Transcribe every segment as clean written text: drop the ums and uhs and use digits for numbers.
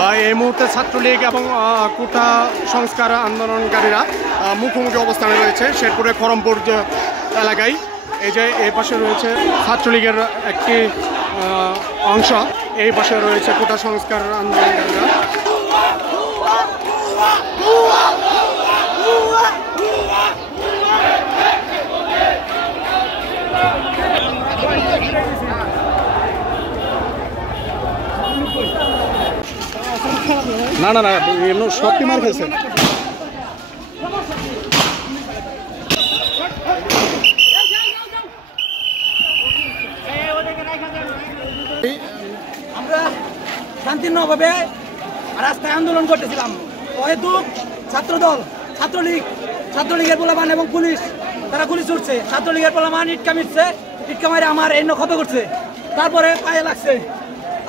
এই মুহূর্তে ছাত্রলীগ এবং কোটা সংস্কার আন্দোলনকারীরা মুখোমুখি অবস্থানে রয়েছে শেরপুরের খড়মপুর এলাকায়। এই যে এই পাশে রয়েছে ছাত্রলীগের একটি অংশ, এই পাশে রয়েছে কোটা সংস্কার আন্দোলনকারীরা। না না না সবটি মার খেয়েছে। আমরা শান্তিপূর্ণভাবে রাস্তায় আন্দোলন করতেছিলাম, হয়তো ছাত্রদল ছাত্রলীগের পোলাপান এবং পুলিশ তারা গুলি ছুটছে। ছাত্রলীগের পোলাপান ইটকা মিটছে, ইটকা মারে আমার এই ক্ষত করছে, তারপরে পায়ে লাগছে,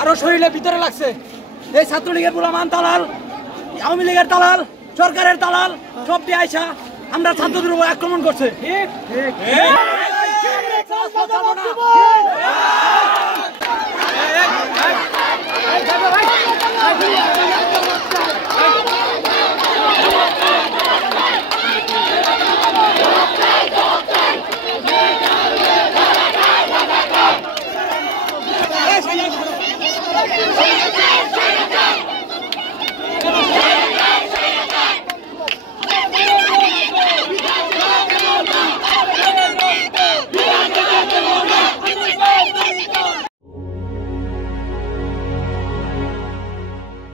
আরো শরীরের ভিতরে লাগছে। এই ছাত্রলীগের পোলাপান দালাল, আওয়ামী লীগের দালাল, সরকারের দালাল সব দিয়ে আইসা আমরা ছাত্রদের উপর আক্রমণ করছে।